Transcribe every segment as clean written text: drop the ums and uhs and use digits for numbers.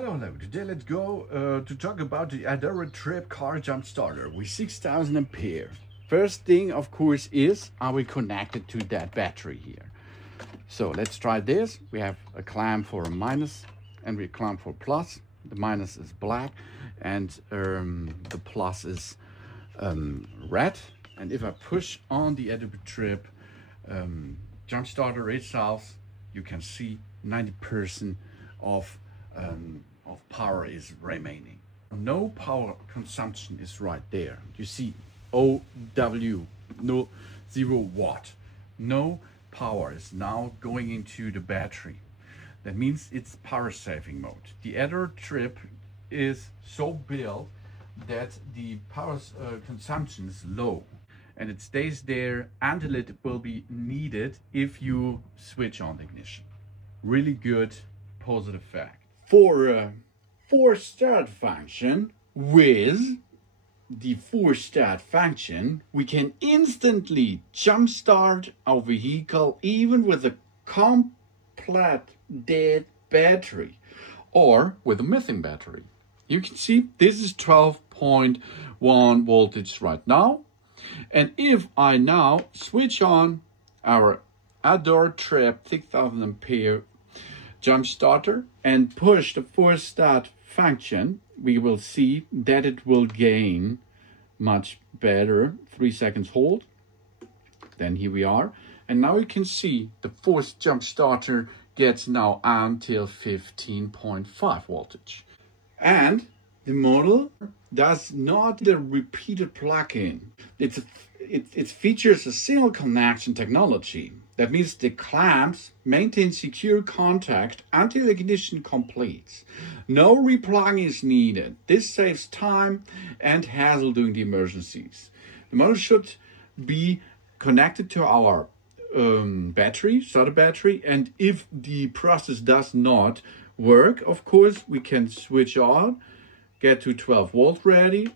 Hello, today let's go to talk about the Adora Trip car jump starter with 6000 ampere. First thing, of course, is are we connected to that battery here? So let's try this. We have a clamp for a minus and we clamp for plus. The minus is black and the plus is red. And if I push on the Adora Trip jump starter itself, you can see 90% of power is remaining. No power consumption is right there. You see OW, no 0 watt. No power is now going into the battery. That means it's power saving mode. The Adora Trip is so built that the power consumption is low and it stays there until it will be needed if you switch on the ignition. Really good positive fact. For force start function, with the force start function, we can instantly jump start our vehicle even with a complete dead battery or with a missing battery. You can see this is 12.1 voltage right now. And if I now switch on our Adora Trip 6000 ampere jump starter and push the force start function, we will see that it will gain much better. 3 seconds hold. Then here we are. And now you can see the force jump starter gets now until 15.5 voltage. And the model does not the repeated plug-in. It features a single connection technology. That means the clamps maintain secure contact until ignition completes. No replugging is needed. This saves time and hassle during the emergencies. The model should be connected to our battery, starter battery, and if the process does not work, of course, we can switch on, get to 12 volt ready.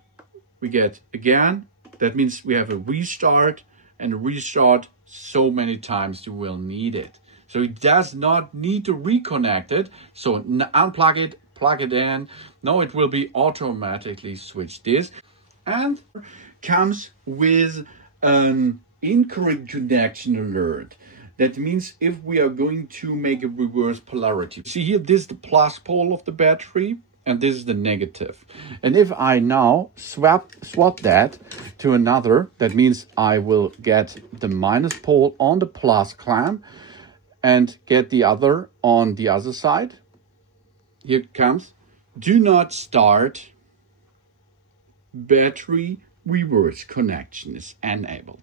We get again, that means we have a restart and a restart so many times you will need it. So it does not need to reconnect it. So unplug it, plug it in. No, it will be automatically switched this. And comes with an incorrect connection alert. That means if we are going to make a reverse polarity. See here, this is the plus pole of the battery and this is the negative. And if I now swap that to another, that means I will get the minus pole on the plus clamp and get the other on the other side. Here it comes. Do not start. Battery reverse connection is enabled.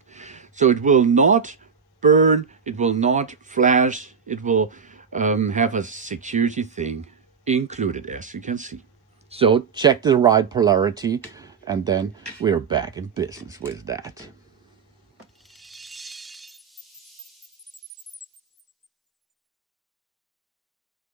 So it will not burn, it will not flash, it will have a security thing included, as you can see. So check the right polarity and then we're back in business with that.